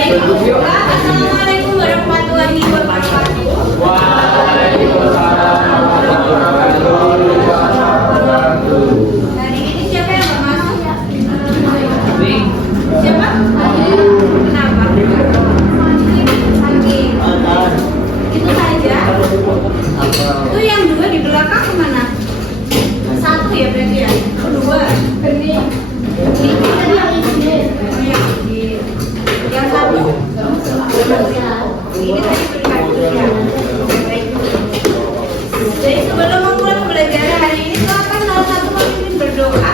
Assalamualaikum warahmatullahi wabarakatuh. Waalaikumsalam warahmatullahi wabarakatuh. Hari ini siapa yang nggak masuk? Siapa? Kenapa? Pagi. Itu saja. Itu yang dua di belakang kemana? Satu ya berarti ya? Kedua. Ini. Yang satu. Ini tadi berikan ya. Baik. Jadi sebelum memulai pembelajaran hari ini, silakan salah satu pemimpin berdoa.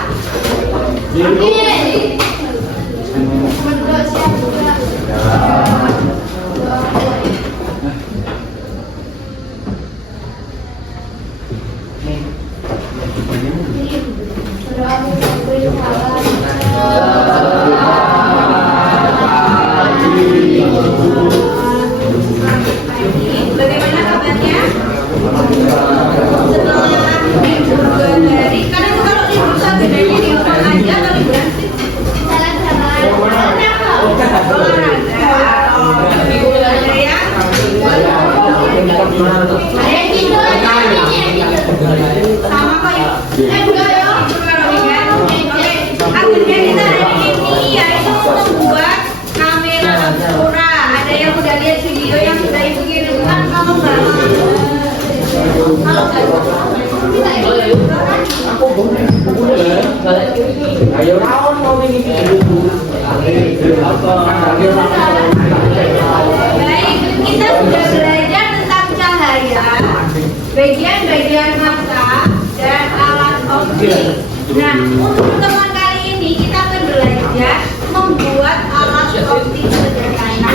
Amin. Berdoa siap juga. Bagaimana kabarnya? Setelah libur 2 hari, karena kalau libur satu bedanya di rumah aja atau liburan sih? Olahraga. Ada yang? Sama kok ya? Enggak ya? Oke, akhirnya kita hari ini yaitu membuat kamera Aura. Ada yang udah lihat video yang sudah ibu kirimkan? Kalau nggak, Ayo rawon mau ini. baik, kita sudah belajar tentang cahaya, bagian-bagian mata dan alat optik. Nah, untuk pertemuan kali ini kita akan belajar membuat alat optik sederhana,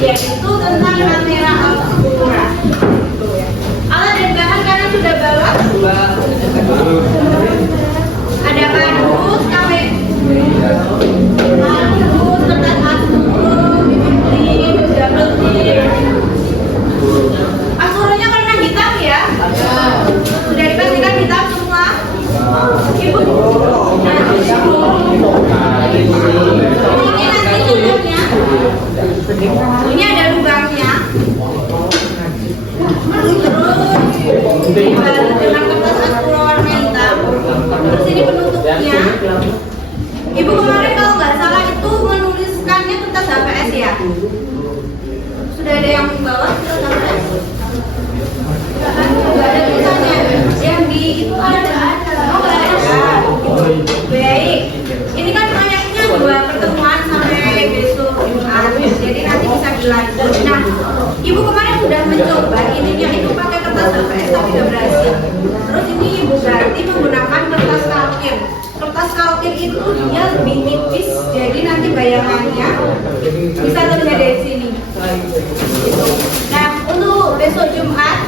yaitu tentang kamera Aura. Alat dan bahan kalian sudah bawa? Ada kardus, kertas A10, bibir klip, double klip. Asuranya warna hitam ya? Sudah dipastikan hitam semua? Ibu? Ini nanti hitamnya. Ini ada lubangnya. Terus dibalut dengan kertas A10 warna hitam. Terus ini penutupnya. Ibu kemarin kalau nggak salah itu menuliskannya kertas HVS ya? Sudah ada yang bawa kertas HVS? Nggak ada tulisannya. Yang di itu ada. Oh nggak ada. Baik. Ini kan proyeknya 2 pertemuan sampai besok Jumat. Jadi nanti bisa dilanjut. Nah, ibu kemarin sudah mencoba ininya itu pakai kertas HVS tapi nggak berhasil. Terus ini ibu ganti menggunakan kertas kalkir. Kertas kalkir itu dia lebih tipis, jadi nanti bayangannya bisa terlihat dari sini. Gitu. Nah, untuk besok Jumat,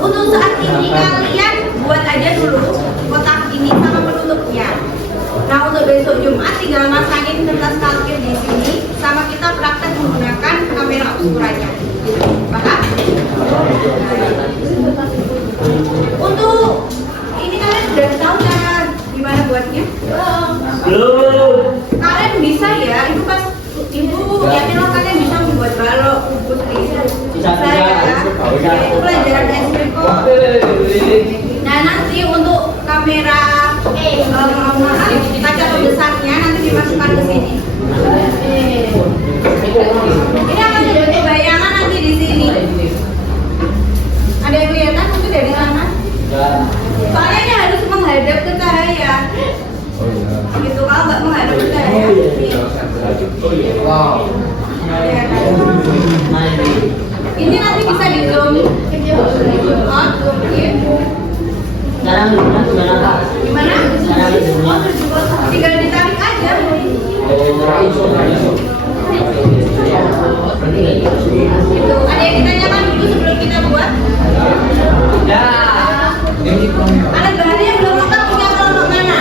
untuk saat ini kalian buat aja dulu kotak ini sama penutupnya. Nah, untuk besok Jumat tinggal masangin kertas kalkir di sini, sama kita praktek menggunakan kamera obskuranya. Paham? Untuk ini kalian sudah tahu cara gimana buatnya? Belum. Kalian bisa ya, ibu yakinlah kalian bisa membuat balok, kubus gitu. Bisa ya. Itu pelajaran SD kok. Nah, nanti untuk kamera kaca pembesarnya nanti dimasukkan ke sini. Ini akan jadi bayangan nanti di sini. Ada yang kelihatan mungkin dari sana? Soalnya ini harus menghadap ke cahaya. Gitu, kalau nggak menghadap ke cahaya. Wow. Ini nanti bisa di zoom out, zoom in. Gimana? Tinggal ditarik aja. Gitu. Ada yang ditanyakan dulu sebelum kita buat? Ya. Alat bahannya belum lengkap, punya kelompok mana?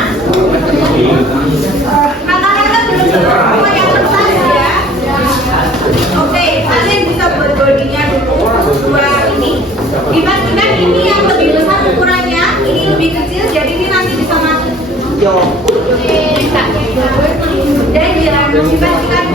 Rata-rata belum semua yang kertas ya. Oke, kalian bisa buat bodinya dulu. 2 ini. Dipastikan ini yang lebih besar ukurannya, ini lebih kecil, jadi ini nanti bisa masuk. Dan jangan dipastikan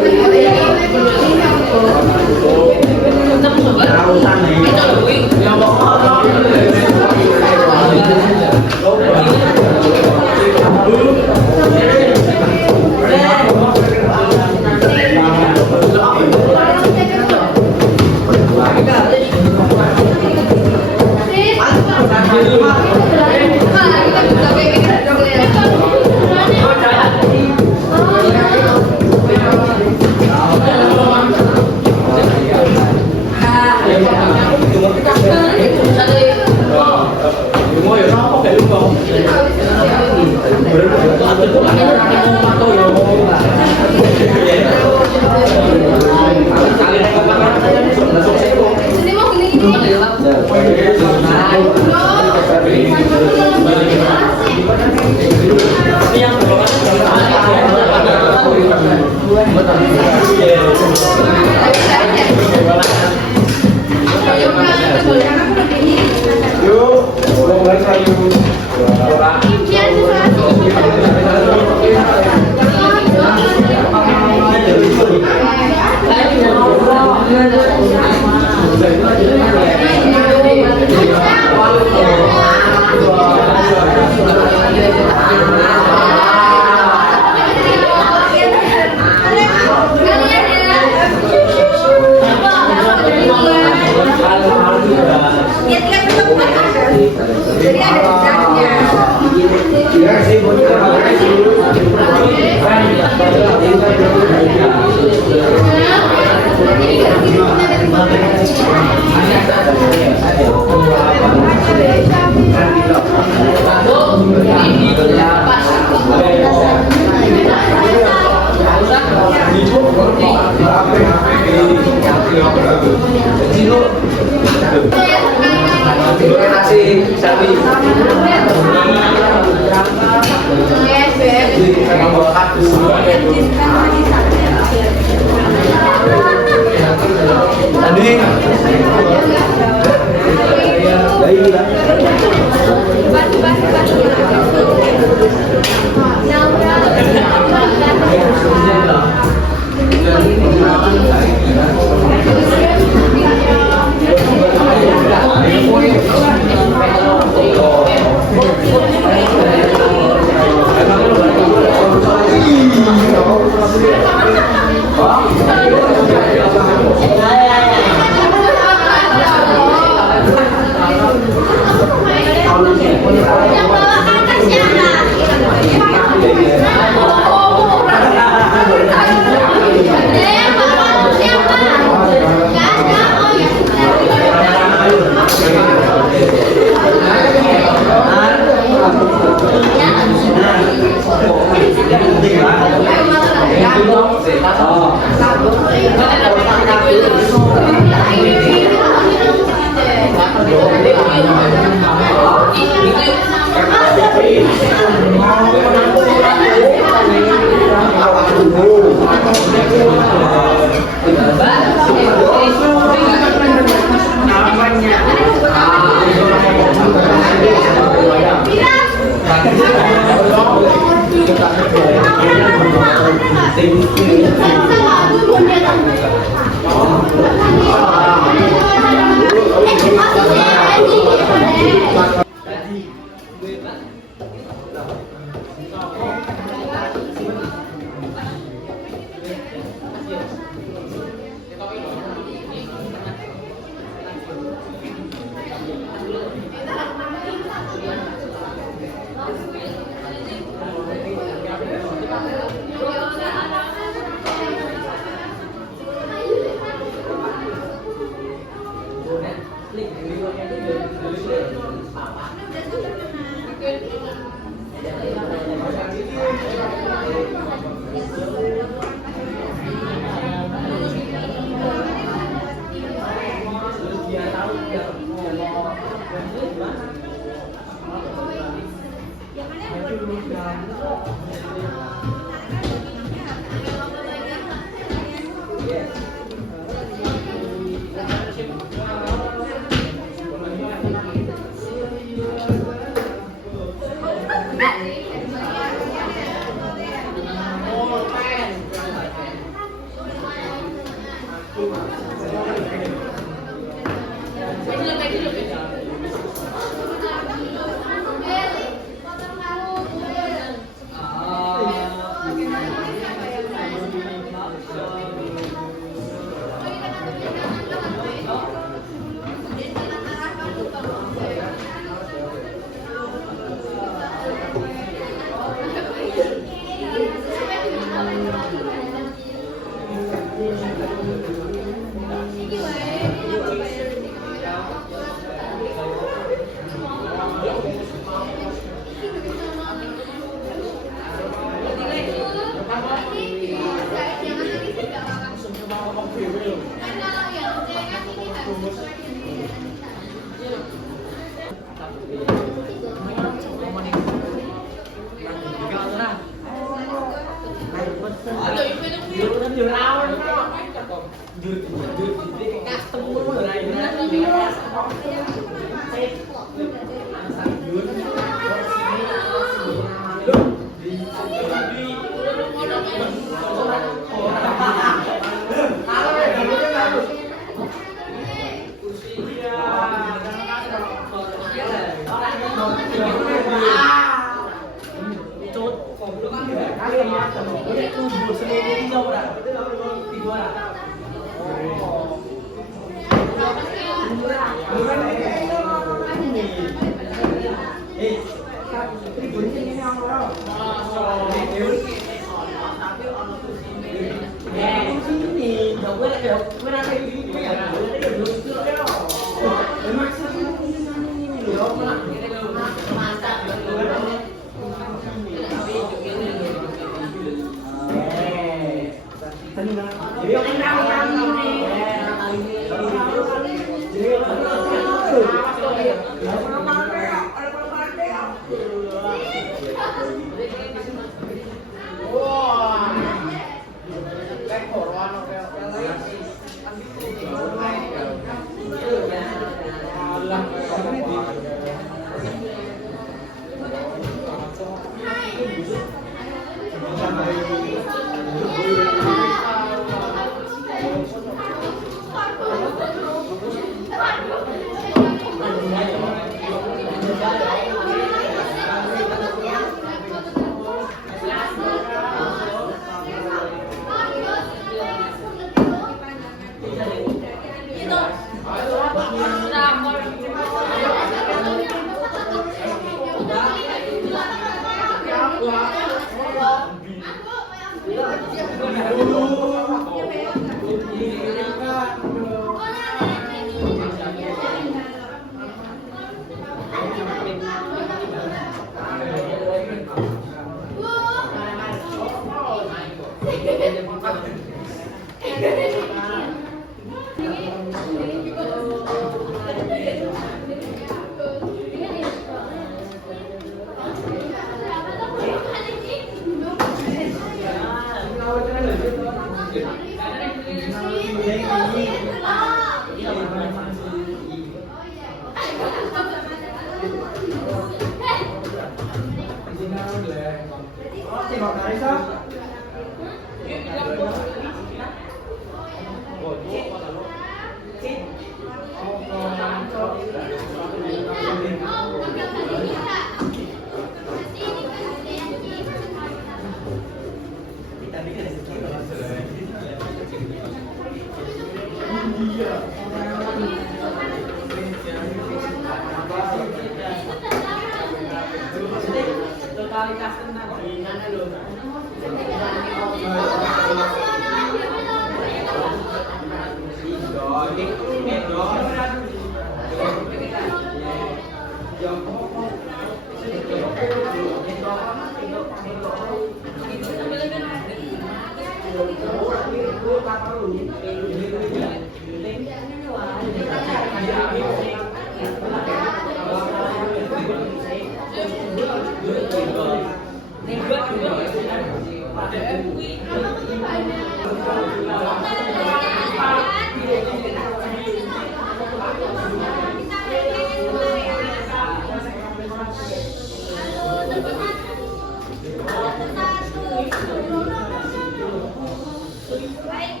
Baik.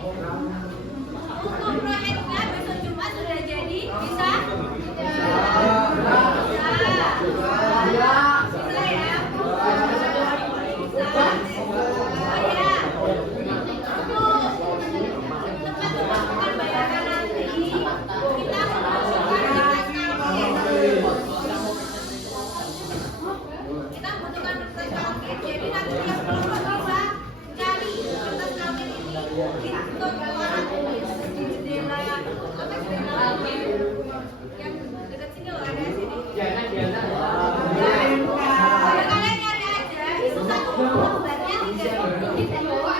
Untuk proyeknya besok Jumat sudah jadi, bisa? Kita membutuhkan kertas kalkit, jadi nanti yang belum coba cari kertas kalkit ini untuk di jendela yang dekat sini loh, ada sini. Kalian cari aja, itu satu lembarnya 3.000 kita bawa.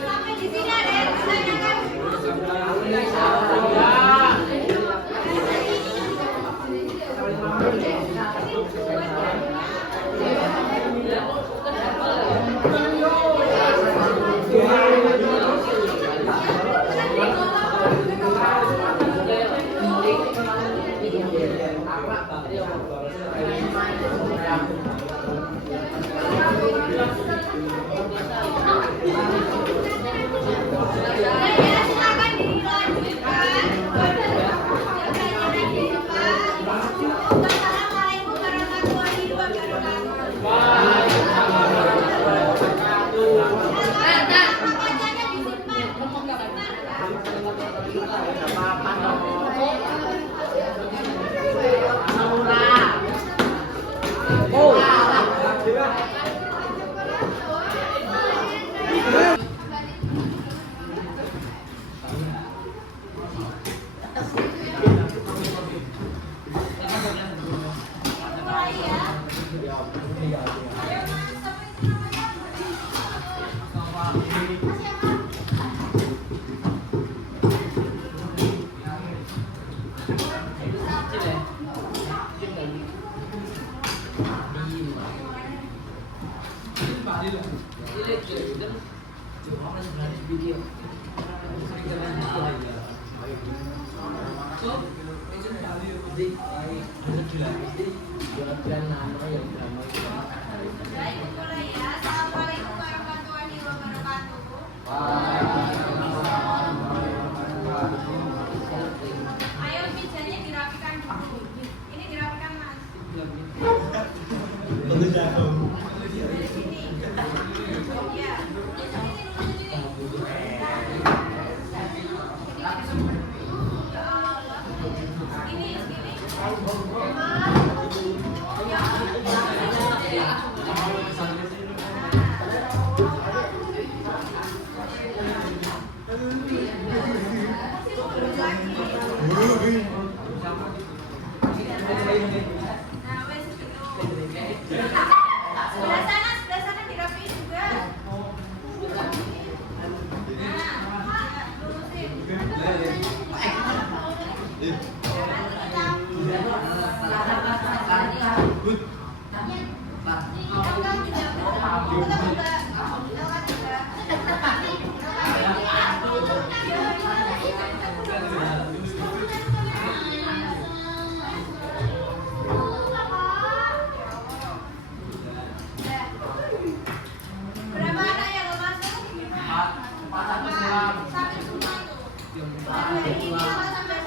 Sampai di sini ada yang Baik, mulai ya. Assalamualaikum warahmatullahi wabarakatuh. Ayo mejanya dirapikan dulu. Ini dirapikan Mas. Sini. Ya. Sebelah sana dirapiin juga. Berapa anak yang mau masuk? Satu semua tuh. Hari ini apa sampai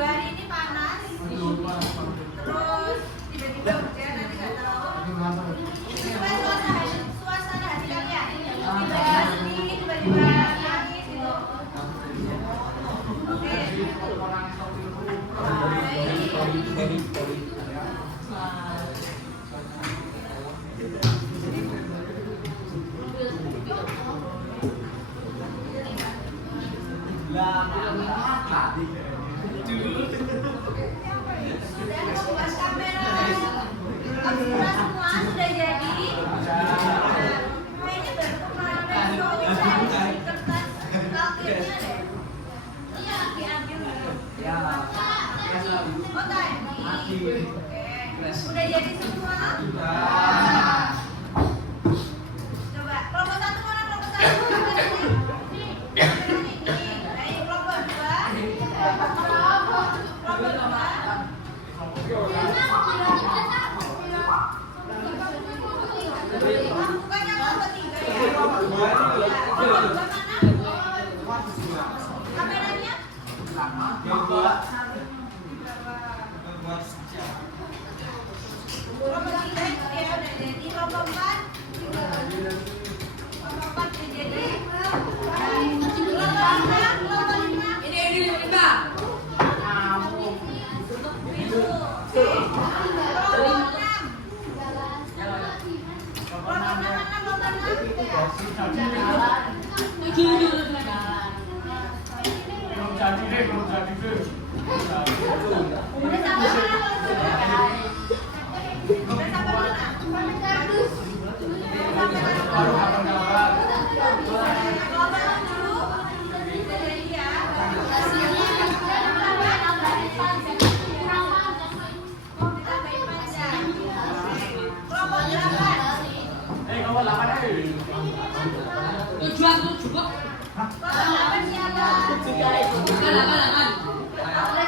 hari ini panas, terus tiba-tiba hujan, nanti nggak tahu. Supaya suasana hati kalian, tiba-tiba sedih, tiba-tiba nangis gitu. Oke. Sudah membuat kamera, kamera semua sudah jadi. Kayaknya baru kemarin soalnya kertas kalkirnya deh. Iya, diambil. Oh tadi. Oke. Udah jadi semua. Coba kelompok satu mana kelompok satu? Baik, kelompok dua. Kelompok dua. Bukannya kelompok tiga ya? Kelompok dua mana? Kameranya? Kelompok tiga itu ya udah jadi. Kelompok empat. Kelompok empat udah jadi. Kelompok lima. Ini lima. Itu. Kelompok enam. Kelompok enam. Udah sampai mana? Udah sampai mana? Tujuan tuh cukup. Udah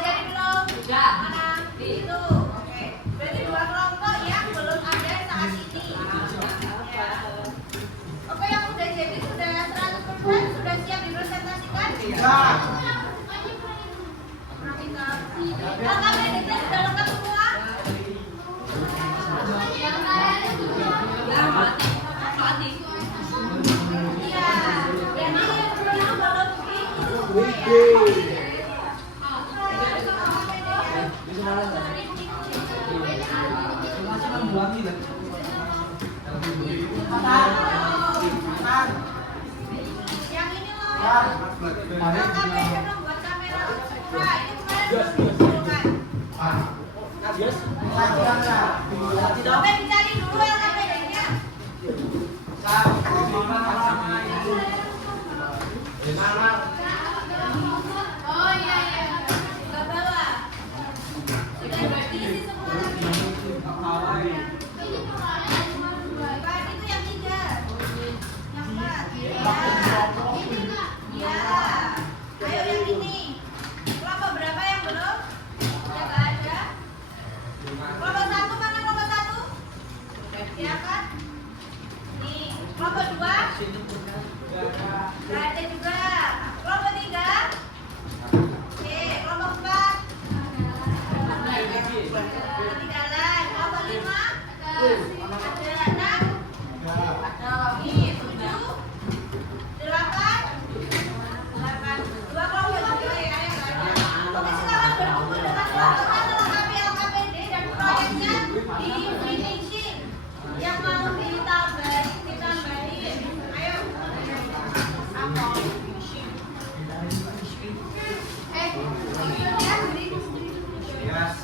jadi belum? Udah. Mana? Di itu. Oke. Berarti dua kelompok yang belum ada saat ini. Ya. Oke, yang udah jadi sudah 100% sudah siap dipresentasikan? Siap. Lengkap editnya sudah lengkap semua? Mati. Iya. Jadi yang belum itu semua ya. Yang ini loh. Lengkap aja dong buat kamera. Nah, ini kemarin belum dikumpulkan. Coba dicari dulu lengkap editnya. Ya kan? Nih, kelompok 2. Gak ada juga. Kelompok 3. Oke, kelompok 4. Ketinggalan. Kelompok 5. Ada 6. Nih, 7. 8. 8. 2 kelompok juga ya yang ada. Oke, silakan berkumpul dengan kelompoknya melengkapi LKPD dan proyeknya di finishing. Yang mau ditambahin. Ayo. Apa? Yes.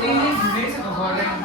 Ini suka goreng.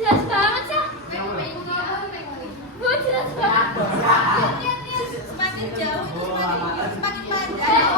Jelas banget sih. Gue jelas banget. Semakin jauh itu semakin panjang.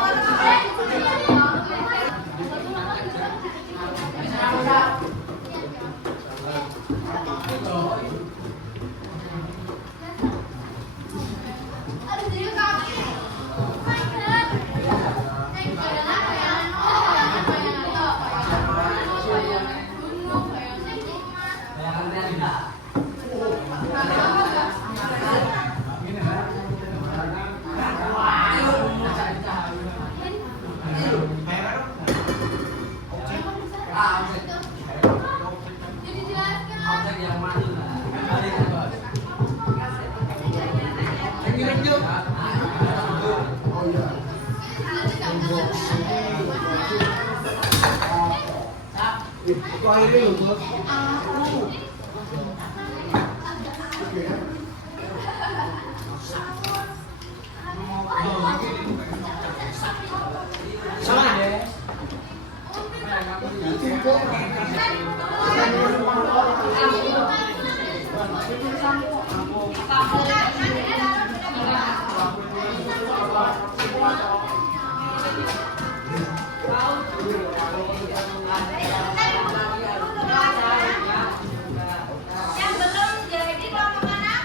Yang belum jadi kelompok mana?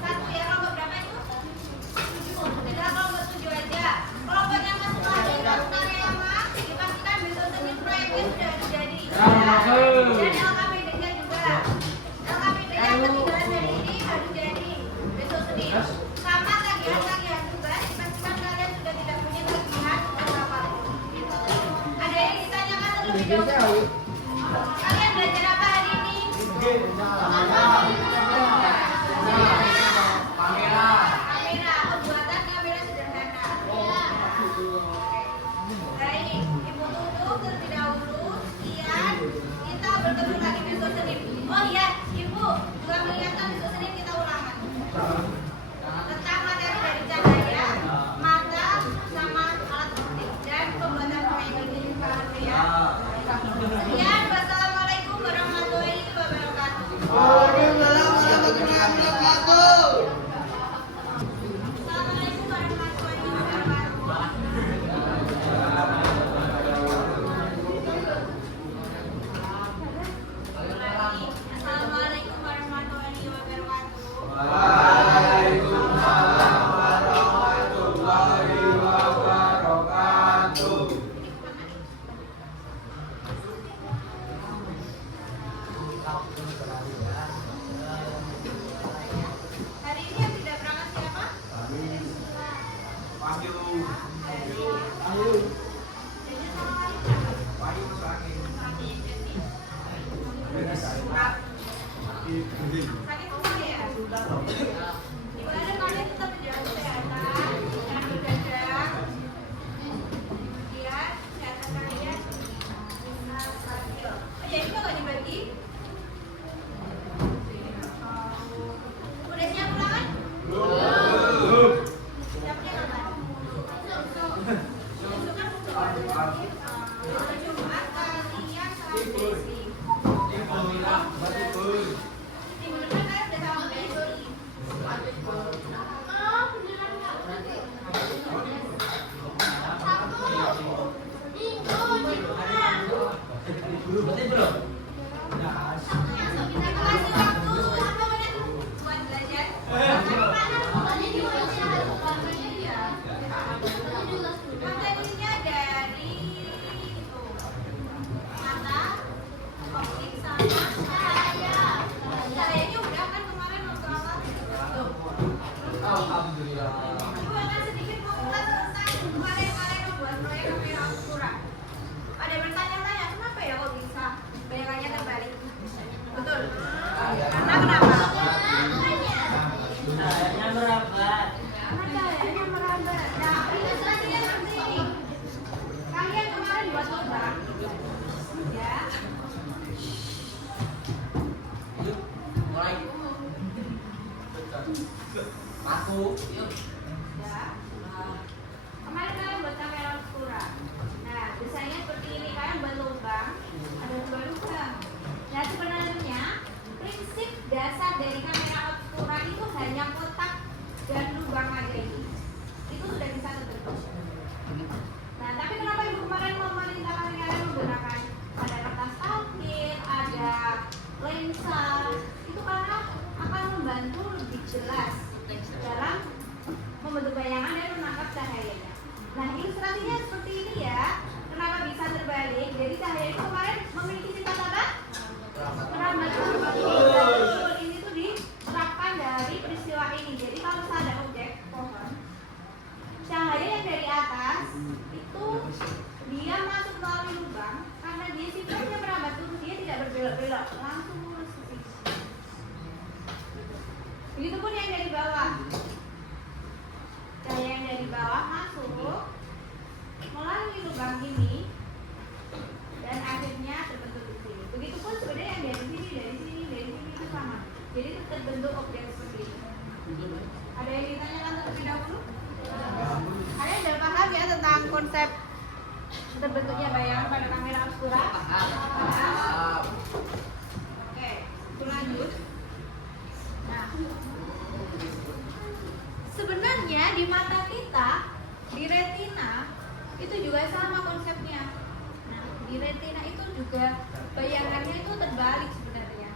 Satu ya, kelompok berapa itu? Tidak, kelompok 7 aja. Kelompok yang masuk lagi kelompok karyawan dipastikan besok Senin proyeknya sudah jadi. Dan LKPD-nya juga. LKPD yang ketinggalan dari ini harus jadi besok Senin. Sama tagihan-tagihan juga dipastikan kalian sudah tidak punya tagihan untuk apapun. Ada yang ditanyakan terlebih dahulu. Kalian belajar apa hari ini? Kamera, pembuatan kamera sederhana. Baik, Ibu tutup terlebih dahulu. Sekian, kita bertemu lagi besok Senin. Oh iya, Ibu juga mengingatkan besok Senin kita ulangan tentang materi dari cahaya, mata, sama alat optik dan pembuatan proyek ini juga ya. Sekian, wassalamualaikum warahmatullahi wabarakatuh. Assalamualaikum warahmatullahi wabarakatuh. Assalamualaikum warahmatullahi wabarakatuh. Hari ini yang tidak berangkat siapa? Sakit semua ya? Gimana kalian tetap menjaga kesehatan, jangan berdagang. Kemudian kesehatan kalian bisa stabil. Oh ya, itu nggak dibagi? Udah siap ulangan? Siapnya kapan? Besok kan Jumat, kalian sama basic. Minggu depan kalian udah sama basic. Kita kasih waktu 1 menit buat belajar. Materinya dari itu mata, optik sama cahaya. Cahayanya udah kan kemarin waktu awal. Ibu akan sedikit mengulas tentang kemarin membuat proyek kamera obscura. Ada bertanya-tanya kenapa ya kok bisa bayangannya terbalik? Betul. Karena kenapa? Sayangnya merambat. Karena cahayanya merambat. Nah, ilustrasinya seperti ini. Kalian kemarin buat lubang, ya. Mulai. Masuk. Ya. Kemarin kalian buat kamera obscura. Nah, desainnya seperti ini. Kalian buat lubang, ada 2 lubang. Nah, sebenarnya prinsip dasar dari kamera obscura itu hanya kotak dan lubang aja ini. Itu sudah bisa terbentuk. Nah, tapi kenapa ibu kemarin memerintahkan kalian menggunakan ada kertas parkir, ada lensa? Itu karena akan membantu lebih jelas dalam membentuk bayangan dan menangkap cahayanya. Nah, ilustrasinya seperti ini ya. Kenapa bisa terbalik? Jadi cahaya itu kemarin memiliki sifat apa? Merambat. Betul. Ini tuh diterapkan dari peristiwa ini. Jadi kalau ada objek pohon, cahaya yang dari atas itu dia masuk melalui lubang karena dia sifatnya merambat turun, dia tidak berbelok-belok, langsung lurus ke sini. Begitupun yang dari bawah. Cahaya yang dari bawah masuk melalui lubang ini dan akhirnya terbentuk Oke, itu lanjut. Nah, sebenarnya di mata kita, di retina itu juga sama konsepnya. Nah, di retina itu juga bayangannya itu terbalik sebenarnya.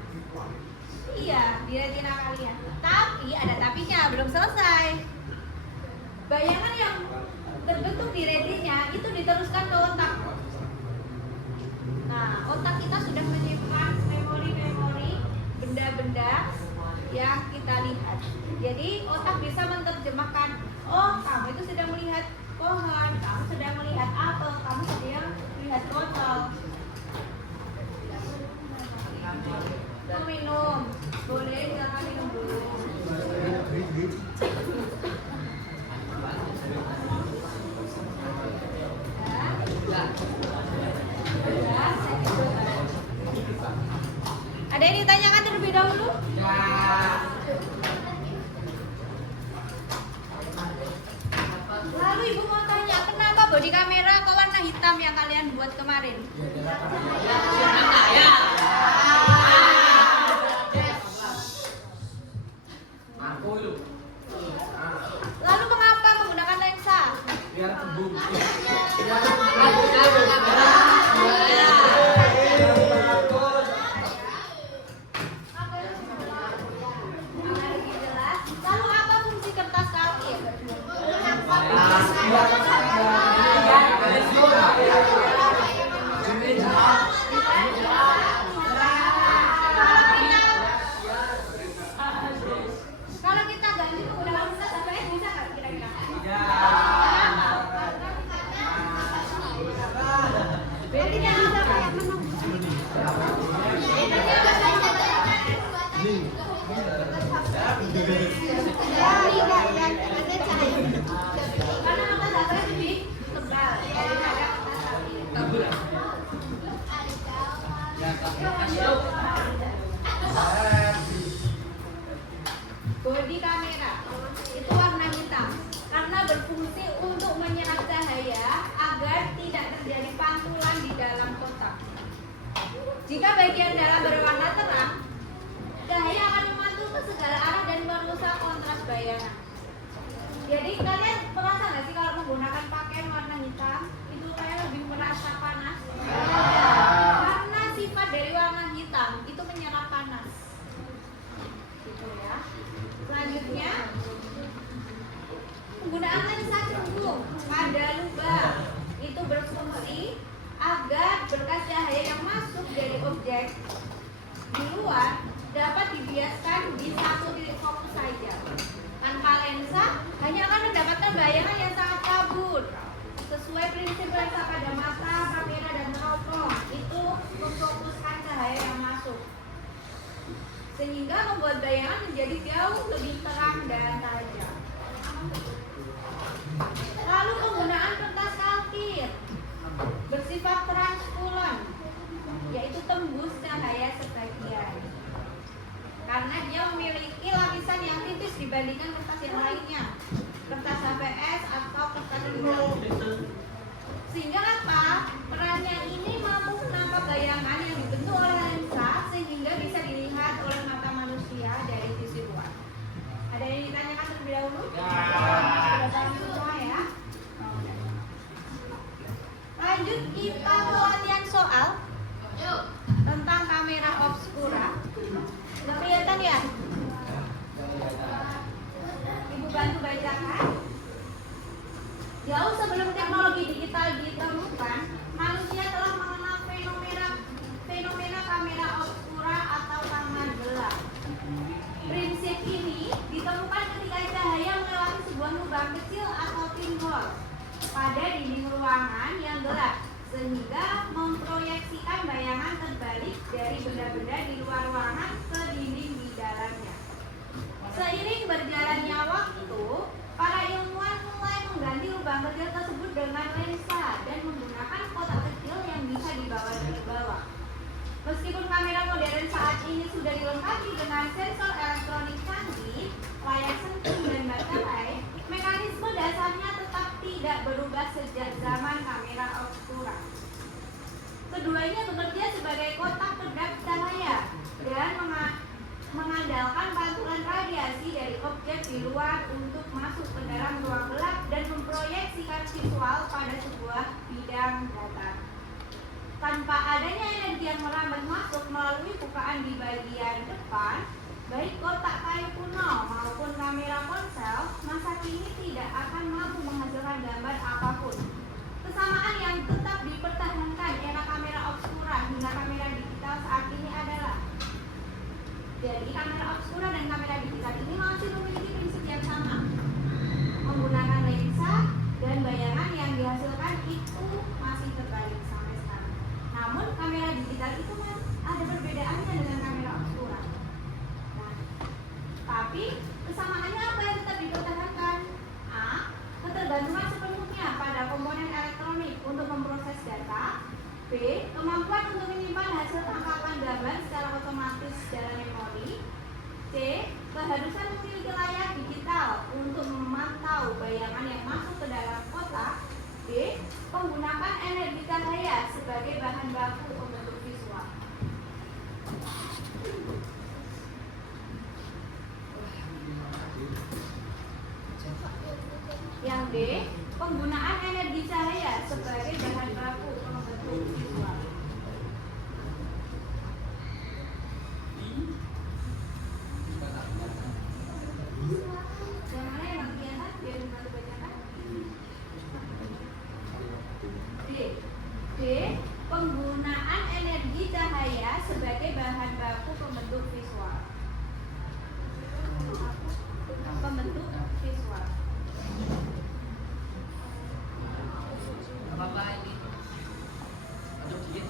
Iya, di retina kalian. Tapi ada tapinya, belum selesai. Bayangan yang terbentuk di retina itu diteruskan ke otak. Nah, otak kita sudah menyimpan memori-memori benda-benda yang kita lihat. Jadi otak bisa menerjemahkan, oh kamu itu sedang melihat pohon, kamu sedang melihat apel, kamu sedang melihat botol. Mau minum, boleh silakan minum dulu. Ada yang ditanyakan terlebih dahulu? Lalu ibu mau tanya, kenapa bodi kamera kok warna hitam yang kalian buat kemarin? Lalu mengapa menggunakan lensa? Biar kebun. Lebih jelas. Lalu apa fungsi kertas kalkir? Kalau kita ganti menggunakan kertas HVS bisa nggak kira-kira? Berarti tidak bisa kayak menunggu. Karena kertas HVS lebih tebal daripada kertas kalkir. Bodi kamera itu warna hitam karena berfungsi untuk menyerap cahaya agar tidak terjadi pantulan di dalam kotak. Jika bagian dalam berwarna terang, cahaya akan memantul ke segala arah dan merusak kontras bayangan. Jadi kalian merasa nggak sih kalau menggunakan pakaian warna hitam itu kayak lebih merasa panas? Karena sifat dari warna hitam itu menyerap panas. Gitu ya. Selanjutnya, penggunaan lensa cembung pada lubang itu berfungsi agar berkas cahaya yang masuk dari objek di luar dapat dibiaskan di satu titik fokus saja. Tanpa lensa, hanya akan mendapatkan bayangan yang sangat kabur. Sesuai prinsip lensa pada mata, kamera, dan teropong, itu memfokuskan cahaya yang masuk, sehingga membuat bayangan menjadi jauh lebih terang dan tajam. Lalu penggunaan kertas kalkir bersifat transpulan, yaitu tembus cahaya sebagian. Karena dia memiliki lapisan yang tipis dibandingkan kertas yang lainnya, kertas HVS atau kertas limbah. Sehingga apa? Perannya ini mampu menangkap bayangan yang dibentuk oleh lensa sehingga bisa dilihat oleh mata manusia dari sisi luar. Ada yang ditanyakan terlebih dahulu? Sudah paham semua ya? Lanjut kita ke latihan soal tentang kamera obscura. Sudah kelihatan ya? Ibu bantu bacakan. Jauh sebelum teknologi digital ditemukan, manusia telah mengenal fenomena kamera obscura atau kamar gelap. Prinsip ini ditemukan ketika cahaya melewati sebuah lubang kecil atau pinhole pada dinding ruangan yang gelap, sehingga memproyeksikan bayangan terbalik dari benda-benda di luar ruangan ke dinding di dalamnya. Seiring berjalannya waktu, para ilmuwan mulai mengganti lubang kecil tersebut dengan lensa dan menggunakan kotak kecil yang bisa dibawa dari bawah. Meskipun kamera modern saat ini sudah dilengkapi dengan sensor elektronik canggih, layar sentuh dan baterai, mekanisme dasarnya tetap tidak berubah sejak zaman kamera obscura. Keduanya bekerja sebagai kotak kedap cahaya dan mengandalkan pantulan radiasi dari objek di luar untuk masuk ke dalam ruang gelap dan memproyeksikan visual pada sebuah bidang datar. Tanpa adanya energi yang merambat masuk melalui bukaan di bagian depan, baik kotak kayu kuno maupun kamera ponsel, masa kini tidak akan mampu menghasilkan gambar apapun. Kesamaan yang tetap dipertahankan era kamera obscura hingga kamera digital saat ini adalah, jadi kamera obscura dan kamera digital ini masih memiliki prinsip yang sama, menggunakan lensa dan bayangan yang dihasilkan itu masih terbalik sampai sekarang. Namun kamera digital itu ada perbedaannya dengan kamera obscura. Nah, tapi kesamaannya apa yang tetap dipertahankan? A. Ketergantungan sepenuhnya pada komponen elektronik untuk memproses data. B. Kemampuan untuk menyimpan hasil tangkapan gambar secara otomatis dalam memori. C. Keharusan memiliki layar digital untuk memantau bayangan yang masuk ke dalam kotak. D. Menggunakan energi cahaya sebagai bahan baku pembentuk visual. Yang D. Penggunaan energi cahaya sebagai bahan baku pembentuk visual. Yang mana yang bagian biar dibantu bacakan? D. D. Penggunaan energi cahaya sebagai bahan baku pembentuk visual. Pembentuk visual. Apa-apa ini? Aduk dikit.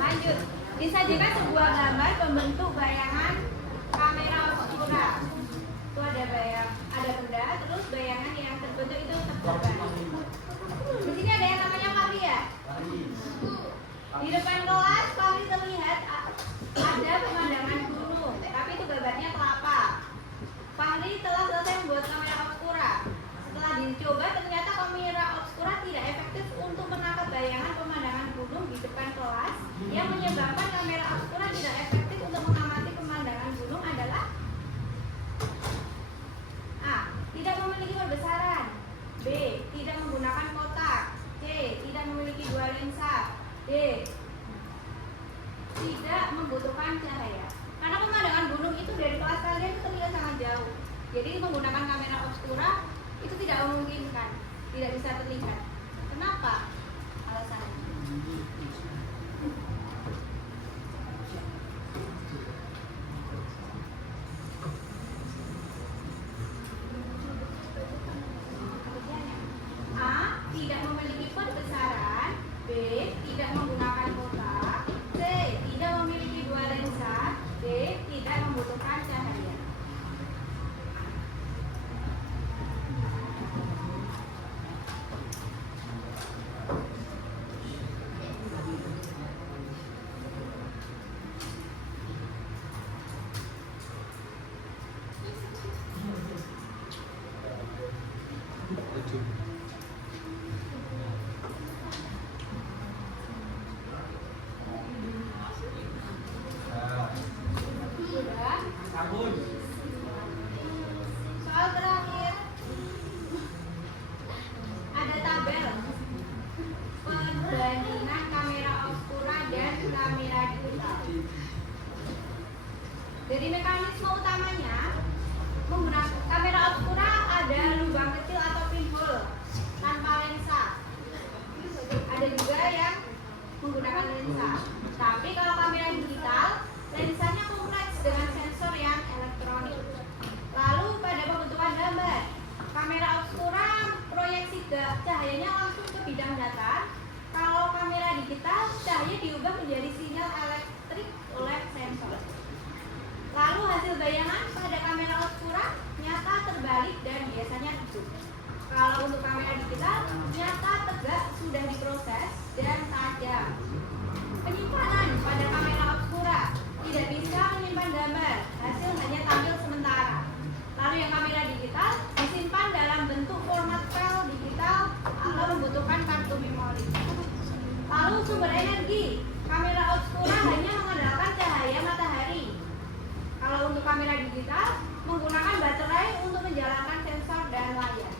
Lanjut, disajikan sebuah gambar pembentuk bayangan kamera obscura. Itu ada benda, terus bayangan yang terbentuk itu tergambar. Di sini ada yang namanya Maria. Di depan kelas Fahri terlihat ada pemandangan gunung, tapi itu gambarnya kelapa. Fahri telah selesai membuat kamera obscura. Setelah dicoba, ternyata kamera obscura tidak efektif untuk menangkap bayangan pemandangan gunung di depan kelas. Yang menyebabkan kamera obscura tidak efektif untuk mengamati pemandangan gunung adalah A. Tidak memiliki perbesaran. B. Tidak menggunakan kotak. C. Tidak memiliki dua lensa. D. Tidak membutuhkan cahaya. Karena pemandangan gunung itu dari kelas kalian itu terlihat sangat jauh. Jadi menggunakan kamera obscura itu tidak memungkinkan, tidak bisa terlihat. Kenapa? Alasannya. A. Tidak memiliki perbesaran. B. Tidak menggunakan kotak. C. Tidak memiliki dua lensa. D. Tidak membutuhkan cahaya. cahayanya langsung ke bidang datar. Kalau kamera digital, cahaya diubah menjadi sinyal elektrik oleh sensor. Lalu hasil bayangan pada kamera obscura nyata, terbalik, dan biasanya redup. Kalau untuk kamera digital, nyata, tegak, sudah diproses, dan tajam. Penyimpanan pada kamera obscura tidak bisa menyimpan gambar, hasil hanya tampil sementara. Lalu yang kamera digital disimpan dalam bentuk format file digital atau membutuhkan kartu memori. Lalu sumber energi, kamera obscura hanya mengandalkan cahaya matahari. Kalau untuk kamera digital menggunakan baterai untuk menjalankan sensor dan layar.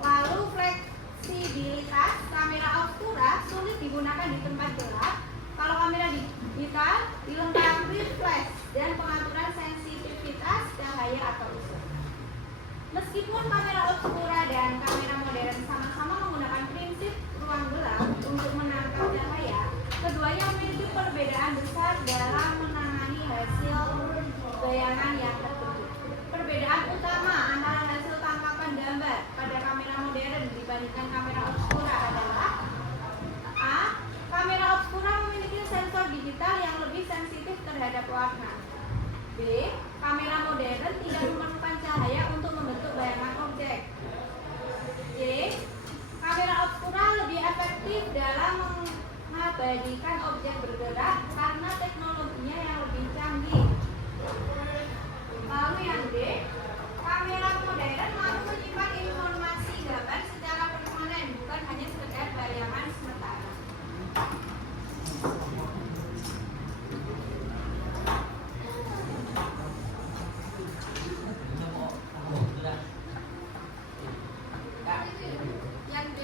Lalu fleksibilitas kamera obscura sulit digunakan di tempat gelap. Kalau kamera digital dilengkapi flash dan pengaturan sensitivitas cahaya atau ISO. Meskipun kamera obscura dan kamera modern sama-sama menggunakan prinsip ruang gelap untuk menangkap cahaya, keduanya memiliki perbedaan besar dalam menangani hasil bayangan yang terbentuk. Perbedaan utama antara hasil tangkapan gambar pada kamera modern dibandingkan kamera obscura adalah: A. Kamera obscura memiliki sensor digital yang lebih sensitif terhadap warna. B. Kamera modern tidak memerlukan cahaya untuk membentuk bayangan objek. C. Kamera obscura lebih efektif dalam mengabadikan objek bergerak karena teknologinya yang lebih canggih. Lalu yang D. Kamera modern mampu menyimpan informasi gambar secara permanen, bukan hanya sekedar bayangan sementara. Yang D,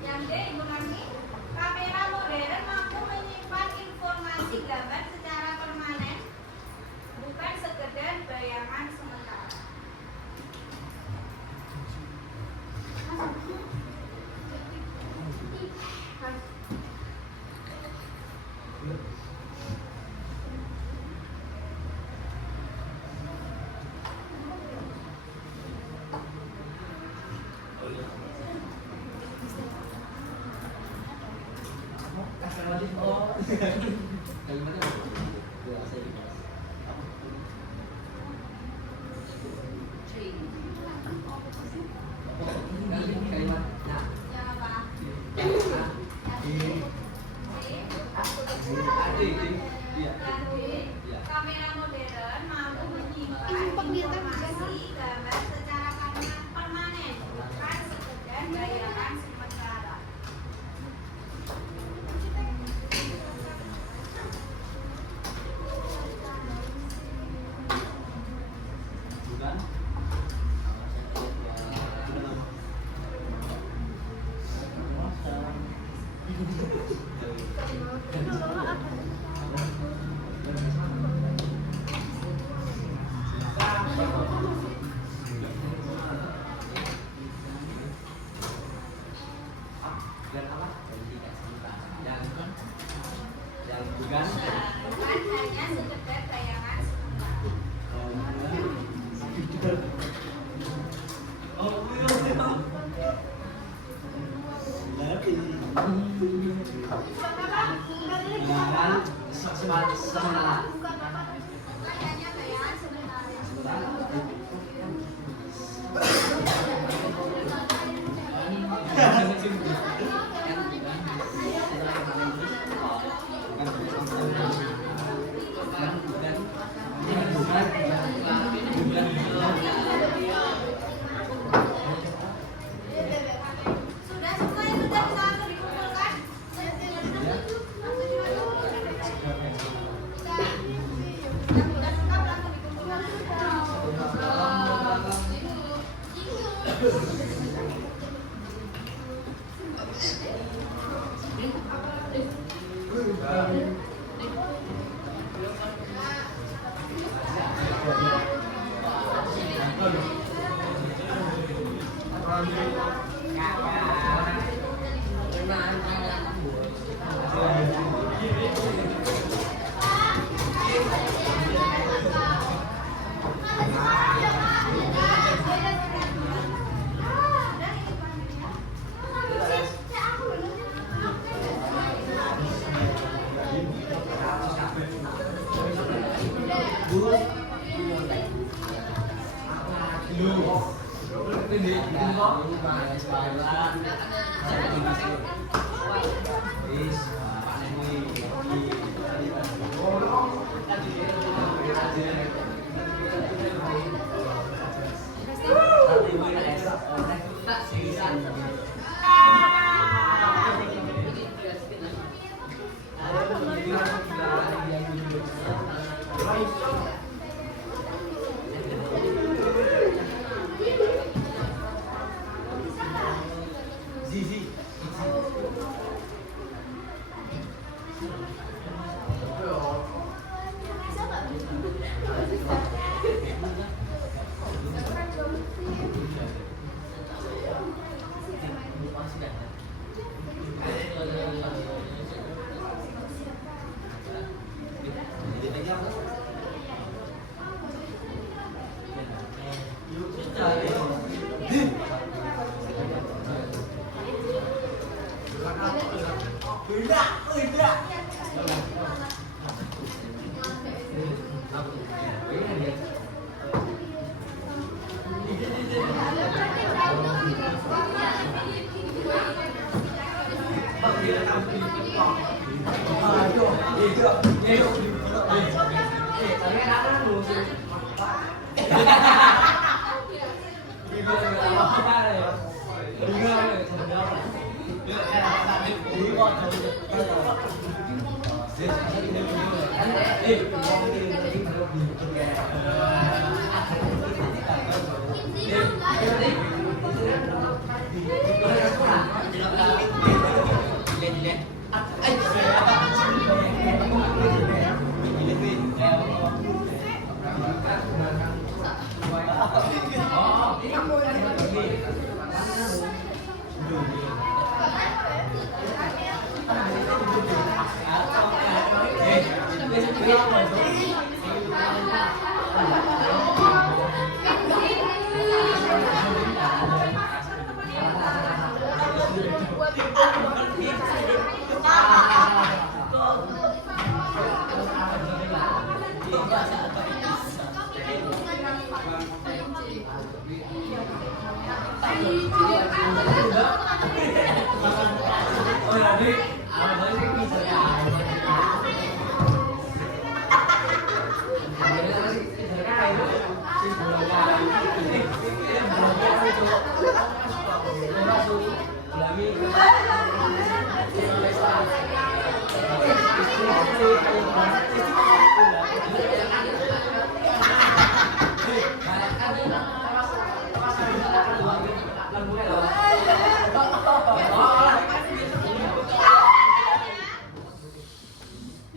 yang D, Ibu Nani, kamera modern mampu menyimpan informasi gambar secara permanen, bukan sekedar bayangan sementara. Kalimatnya apa? Saya dibahas. Kalimat nah. Yang apa? Yang A. Yang D, kamera modern mampu menyimpan informasi gambar secara permanen, bukan sekedar bayangan sementara. Bukan? Dan apa? Yang bukan? Bukan hanya sekedar bayangan sementara. Bukan sementara. Bukan hanya bayangan sementara. Sudah semua itu sudah bisa langsung dikumpulkan. Yang sudah lengkap langsung dikumpulkan.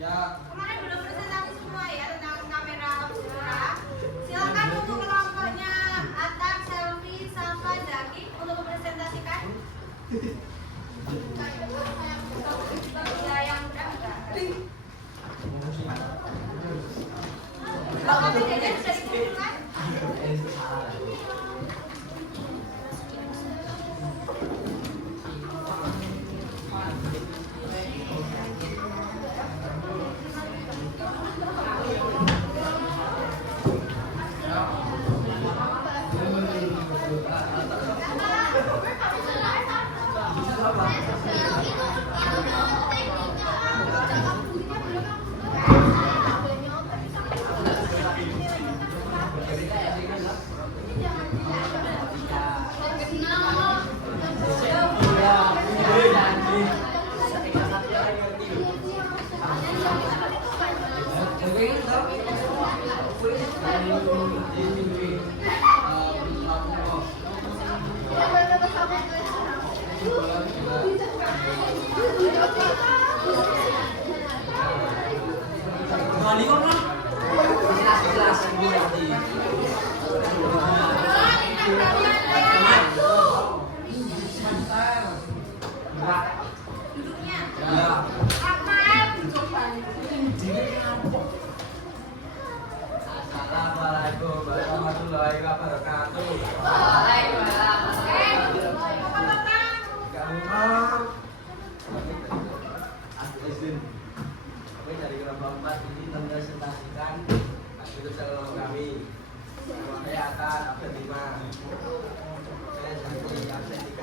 Kemarin belum presentasi semua ya tentang kamera obscura. Silakan untuk kelompoknya Atak, Selfie, Safa, Zaki untuk mempresentasikan. Ya, yang berapa? Kalau bedanya sudah ditentukan? Duduknya. Assalamualaikum warahmatullahi wabarakatuh. Kami dari kelompok 4 ini mempresentasikan hidup kelompok kami. Nama saya Atta. absen 5. Saya jadi absen 32.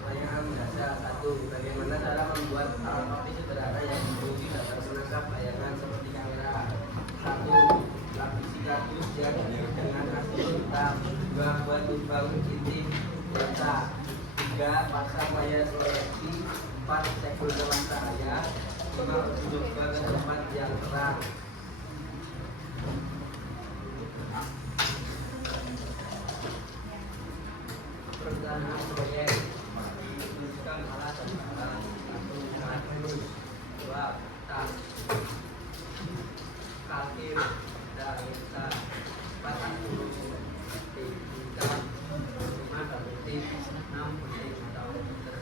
Pertanyaan dasar 1. Bagaimana cara membuat alat optik sederhana yang berfungsi dapat menangkap bayangan seperti kamera? 1. Lapisi kardus yang dengan asin hitam. 2. Buat lubang intim biasa. 3. Pasang layar proyeksi. 4. Segel dalam cahaya. 5. Coba ke tempat yang terang. Perencanaan proyek. Tuliskan alat dan barang. 1. Kardus. 2. Tas. Kalkir. Dan bisa. 4. Tingkat. 5. Dapetik. 6. Penting atau meter.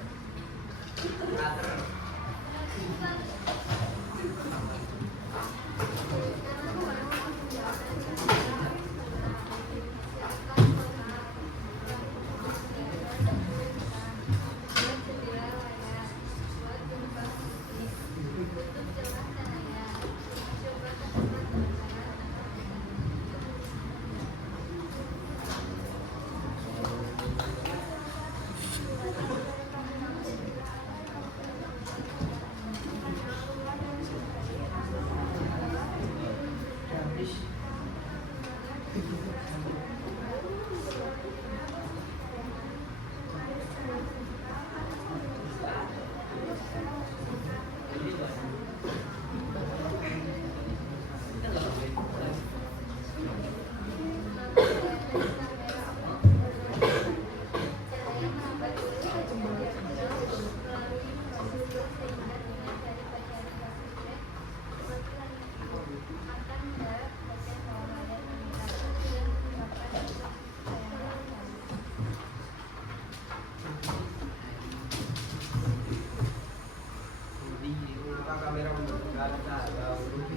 Mengapa kamera membutuhkan tahun 19?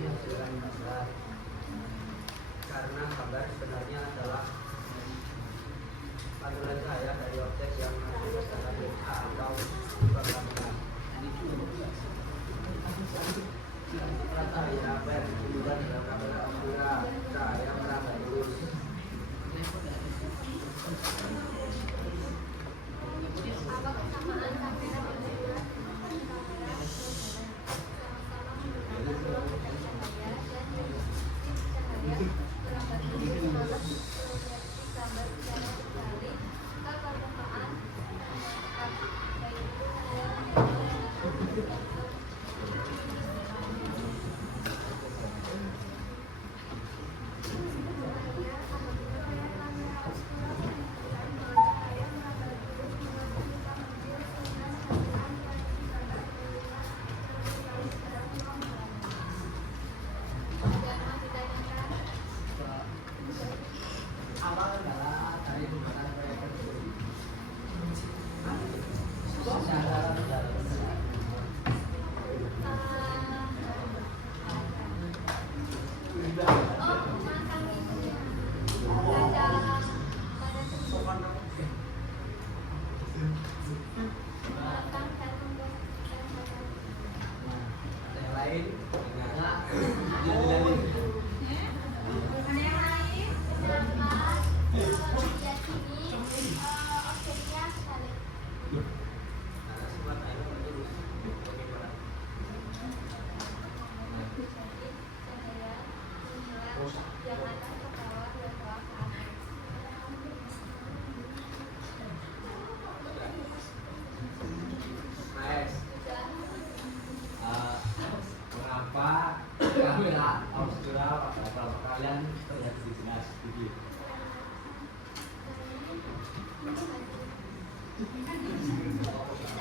Karena gambar sebenarnya adalah pantulan cahaya dari objek yang menghasilkan lensa atau lubang kamera. Cahaya pen dibuat dalam kamera obscura, cahaya merambat lurus. Apa kesamaan kamera berbeda?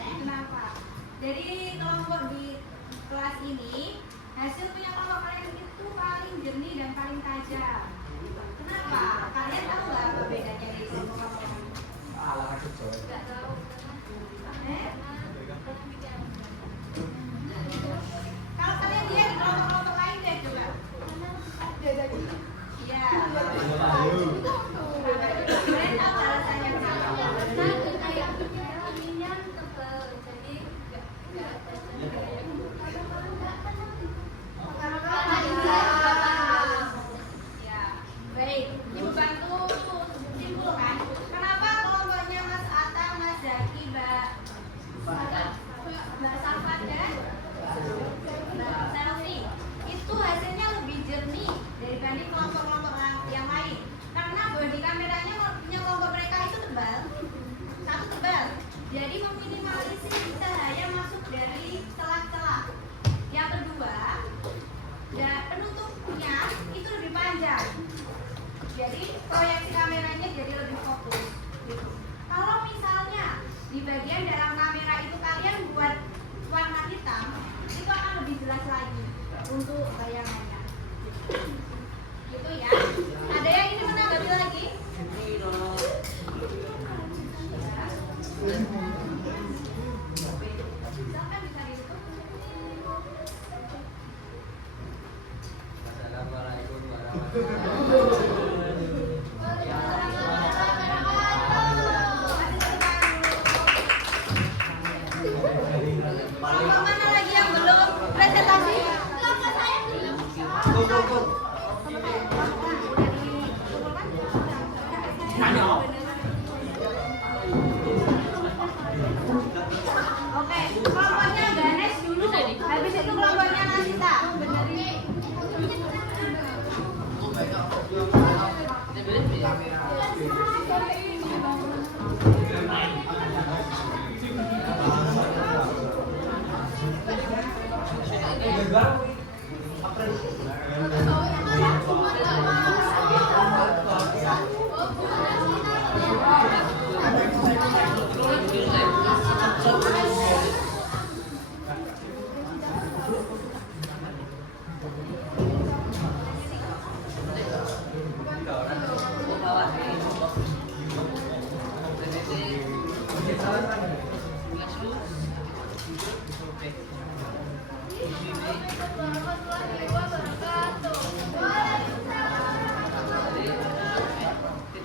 Kenapa? Jadi kelompok di kelas ini hasil punya kelompok kalian itu paling jernih dan paling tajam. Kenapa? Kalian tahu nggak apa bedanya dari kelompok-kelompok ini? Nggak tahu. Kalau kalian lihat di kelompok-kelompok lain deh coba. Iya. Kalian tahu alasannya kenapa? Karena untuk bayangannya. Gitu ya. Ada yang ingin menanggapi lagi? Assalamualaikum warahmatullahi Kelompok mana lagi yang belum presentasi? Kelompok saya belum. Oke, kelompoknya Ganesh dulu. Habis itu kelompoknya Nasita.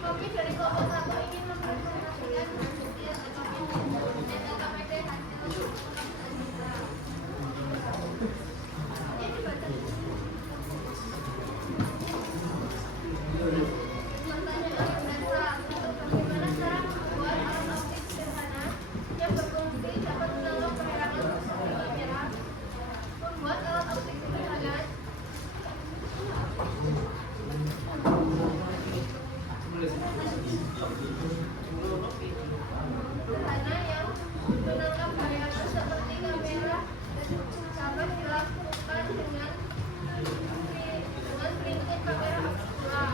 Kami dari kelompok 1 ingin mempresentasikan hasil bagaimana cara membuat alat optik sederhana yang berfungsi dapat menolong penerangan sosial kamera. Membuat alat optik sederhana yang menangkap variabel seperti kamera dapat dilakukan dengan prinsip kamera aktual.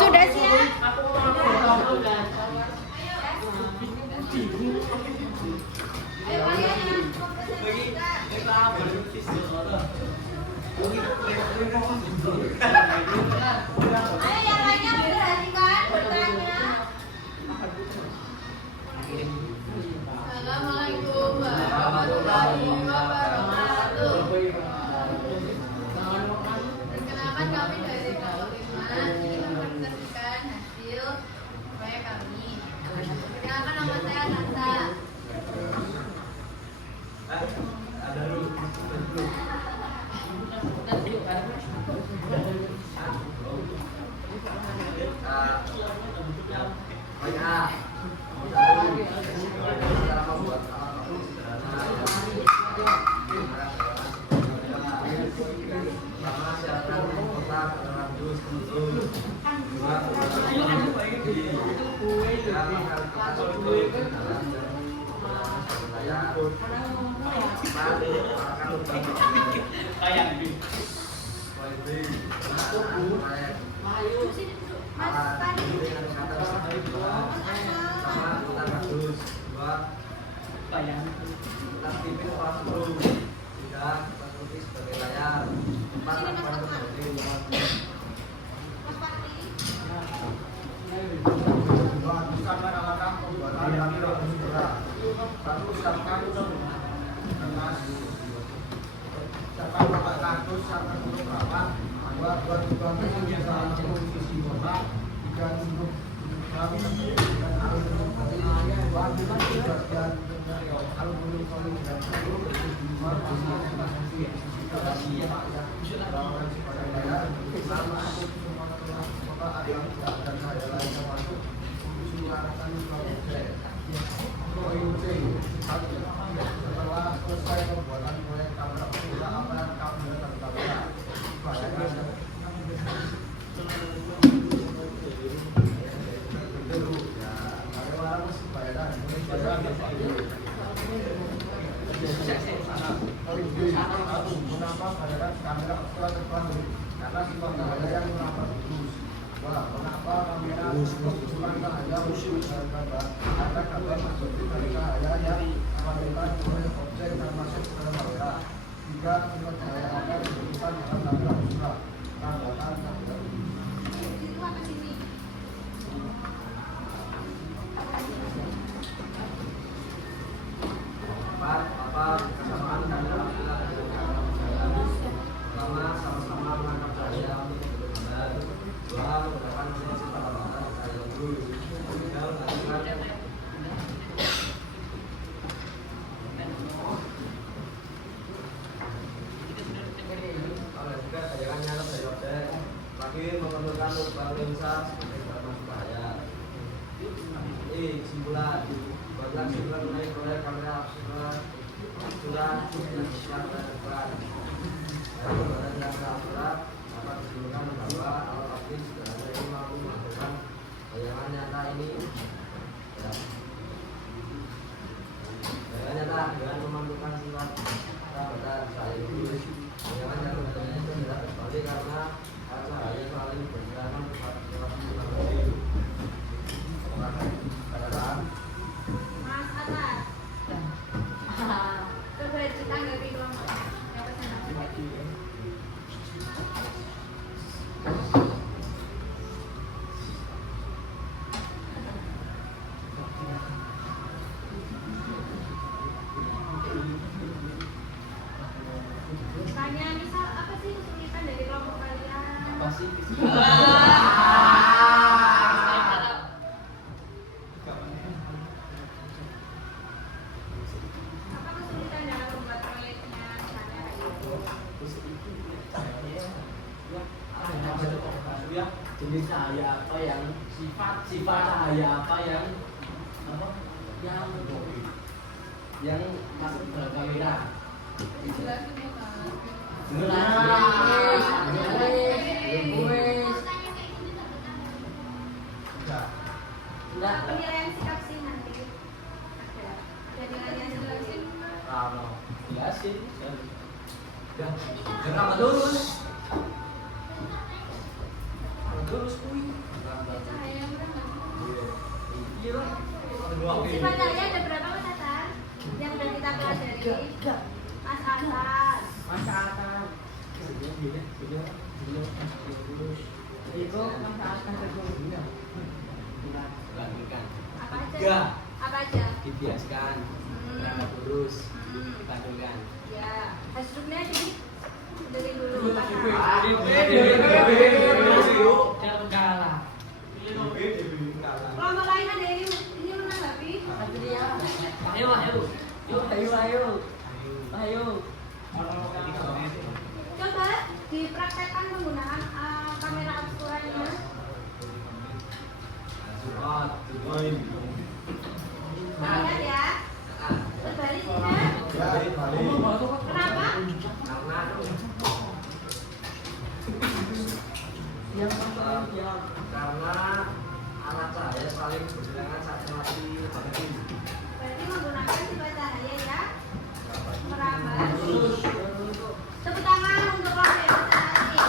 Sudah siap? Ayo kalian yang ayo yang lainnya perhatikan bertanya. Assalamualaikum warahmatullahi wabarakatuh. Perkenalkan kami dari kelompok 5 ingin mempresentasikan hasil proyek kami. Perkenalkan nama saya Nanta. Mas Tadi. Sama putar kardus 2 putar TV kelas 10 3 putar putih sebagai layar 4 lakukan sebagai Mas Fahri. Siapkan alat pembuatan lampion segera. 1. Siapkan kertas. Siapkan kotak kardus, siapkan fotografer. 2. Buat juga menjadi posisi kotak. 3. Untuk dan aluminium foil. 4. Bagian aluminium foil dan 10. 5. Posisi pada layar. 6. Masuk semua kotak ada dan ada lain termasuk mengarahkan proyek. Setelah selesai pembuatan proyek kamera pula apa yang kamu lakukan? Mengapa bayaran kamera ukuran terpadu? Karena sifat cahaya yang merapat lurus. Mengapa kamera ukuran cahaya khusus gambar? Karena gambar masuk dari cahaya yang diambilkan oleh objek yang masuk ke dalam kamera. 3. Sifat cahaya akan ditentukan dalam kamera ultra. Tambahkan kamera. Itu apa sini? Kesamaan kamera pertama sama-sama menangkap cahaya untuk gambar. 2. Menggunakan sensor tambahkan cahaya dulu. 3. Melakukan bayangan nyala dari objek. Lagi memerlukan lubang lensa sebagai bahan cahaya. Kesimpulan. Buatlah kesimpulan mengenai proyek kamera abstrak dan ukuran. Pembuatan kamera abstrak dapat disimpulkan bahwa alat optis sederhana ini mampu menghasilkan bayangan nyata ini. Bayangan nyata dengan memanfaatkan sifat tambatan cahaya lurus. Bayangan nyata itu tidak terbalik karena cahaya saling bergerak tepat Mas Atas. Coba ditanggapi kelompok. Dapat sana. Tanya misal apa sih kesulitan dari kelompok kalian? apa sih? Apa kesulitan dalam membuat proyeknya misalnya kayak gitu? Jenis cahaya apa yang sifat cahaya apa yang apa yang masuk ke dalam kamera. Penilaian sikap sih nanti ada nilainya sikap sih. Jelasin. Kenapa lurus? Lurus kui. Cahaya murah nggak sih? Iya lah. Sifat cahaya ada berapa Mas Atas? Yang udah kita pelajari. Mas Atas. Itu masa akan terjadi. Lanjutkan. Apa aja? Tiga. Apa aja? Dibiaskan. Berapa lurus? Dipantulkan. Ya. Hasilnya jadi dari dulu Pak. Jangan kalah. Kelompok lain ada ini menanggapi? Ayo. Coba dipraktekkan penggunaan kamera obskurannya. Lihat ya. Terbalik tidak? Kenapa? Karena alat cahaya saling bergelangan saat mati. Berarti menggunakan sifat cahaya ya. Merambat. Tepuk tangan untuk kelompok yang berhasil.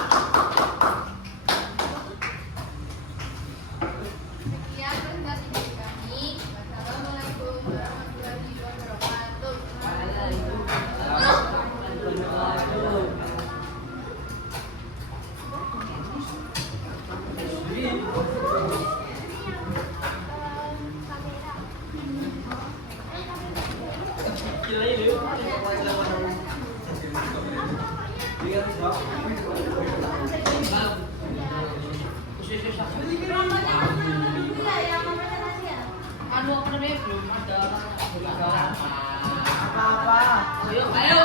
Apa-apa. Ayo, ayo.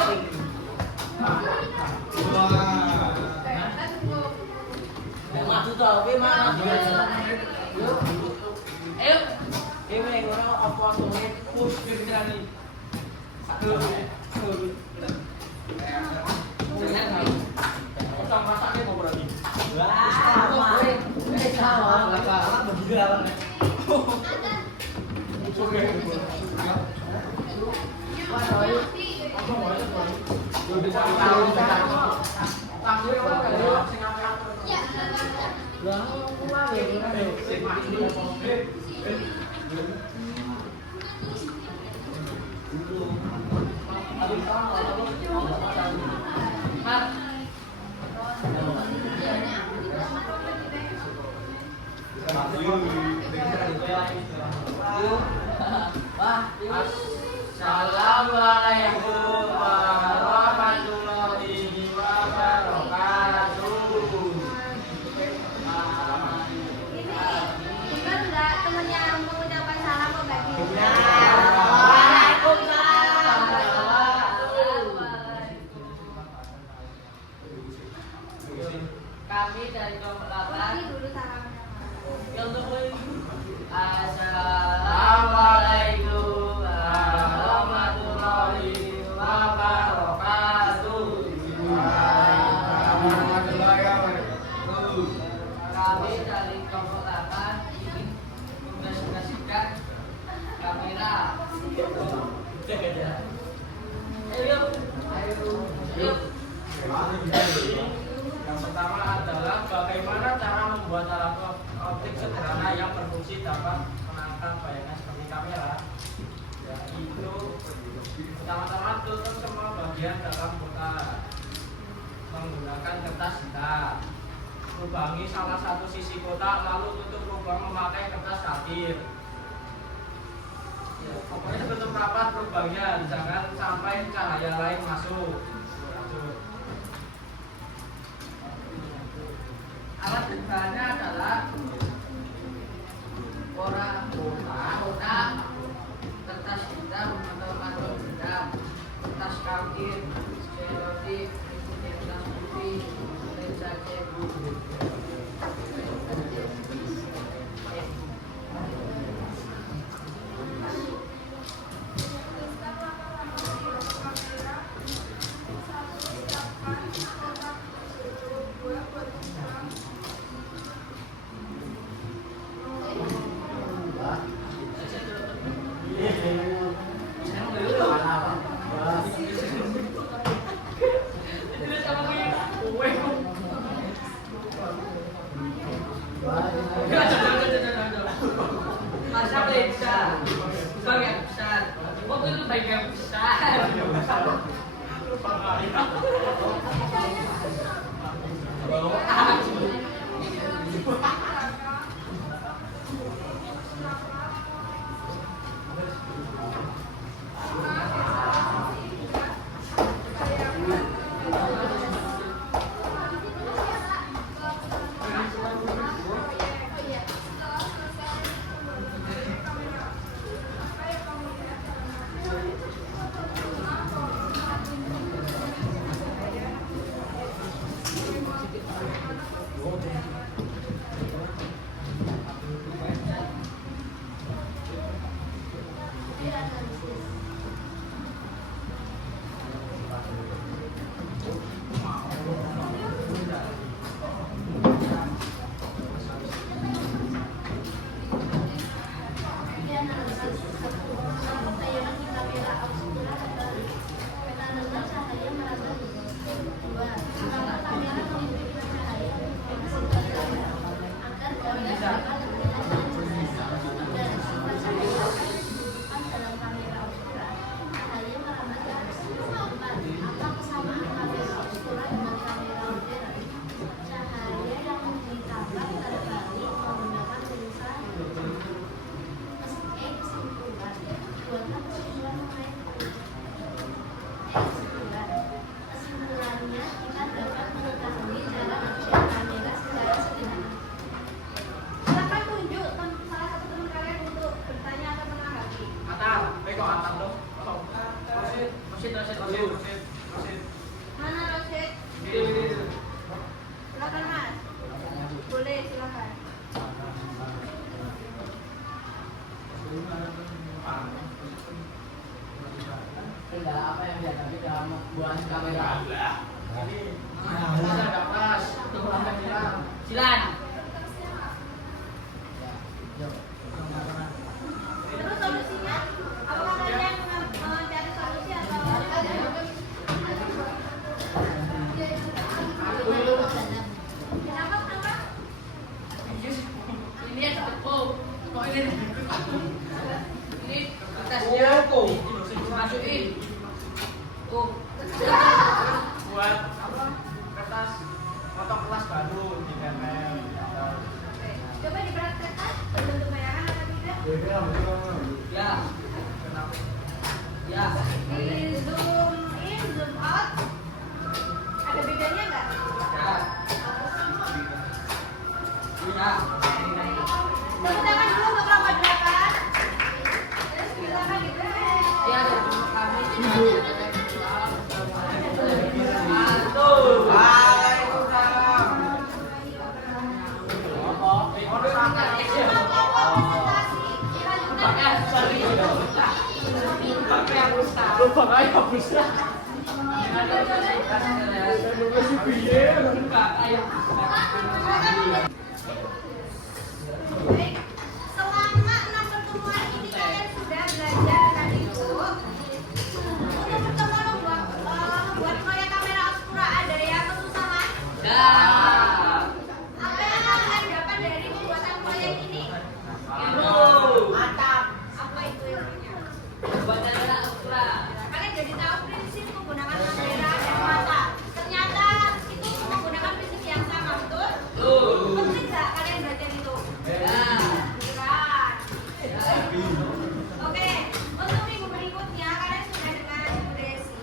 Maju tau, kowe mana? Yuk. Ayo. Kowe ngono apa sore push pikiran iki. Aduh. Utang masaknya mau berarti. Wah, kowe sama apa begitu apa. Oke. Wah, ayo. Apa mau itu? Yo bisa tahu tahu apa yo sing apa. Lah, kuwi wae sing mati Assalamualaikum warahmatullahi wabarakatuh. Bener nggak temennya yang mengucapkan salam kok Mbak Gina? Kami dari kelompok 8 Dulu salamnya. Assalamualaikum warahmatullahi wabarakatuh. kami dari kelompok 8 ingin menginvestasikan kamera. Ayo, ayo. Yang pertama adalah bagaimana cara membuat alat optik sederhana yang berfungsi dapat menangkap bayangan seperti kamera. Yaitu pertama-tama tutup semua bagian dalam kotak menggunakan kertas hitam. Lubangi salah satu sisi kotak lalu tutup lubang memakai kertas kafir. Ya, pokoknya tutup rapat lubangnya, jangan sampai cahaya lain masuk. Alat bahannya adalah kotak, kertas hitam atau karton hitam, kertas kafir, selotip, kertas putih, lensa cebu. membuat kamera. Ini ada kelas. Silakan. Terus solusinya? Apakah kalian mencari solusi atau kenapa? Ini yang tepuk. Kok ini? Ini kertasnya masukin. Tuh. Buat kertas foto kelas baru di tempel. Coba dipraktekkan bentuk bayangan atau tidak? Ya. Ya. Di zoom in, zoom out. Ada bedanya nggak? Ya. Ya. Tepuk tangan dulu untuk kelompok 8. Terus silakan diberi. Ya, kami Baik, selama 6 pertemuan ini kalian sudah belajar tadi itu. Untuk pertemuan buat proyek kamera Obscura ada yang kesusahan? Apa yang kalian dapat dari pembuatan proyek ini? Mantap. Apa itu intinya? Kalian jadi tahu prinsip menggunakan kamera dan mata. Ternyata itu menggunakan prinsip yang sama, betul? Penting nggak kalian belajar itu? Oke, untuk minggu berikutnya kalian sudah dengan Ibu Desi.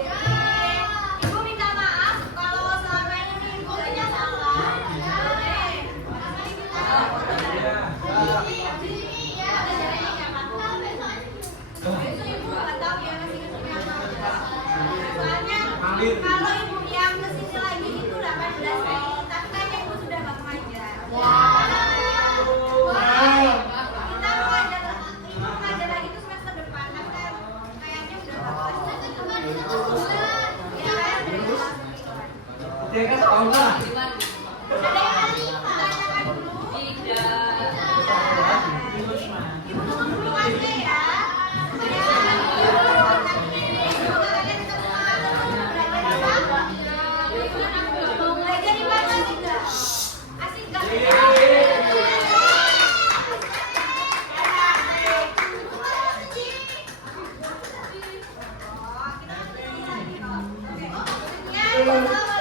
Jadi, Ibu minta maaf kalau selama ini Ibu banyak salah. Besok Ibu nggak tahu ya masih kesini apa. Soalnya kalau Ibu yang kesini lagi itu 18 Mei, tapi kayaknya Ibu sudah nggak mengajar. Kita mengajar lagi itu semester depan, tapi kayaknya udah nggak kelas. Ya, kayak udah kelas sembilan. Ada yang ditanyakan dulu? Ibu tutup dulu AC ya. Semoga kalian tetap semangat terus belajar apa? Belajar IPA asik nggak? Asik nggak? Oh, kita lanjut lagi. Oke. Sekian,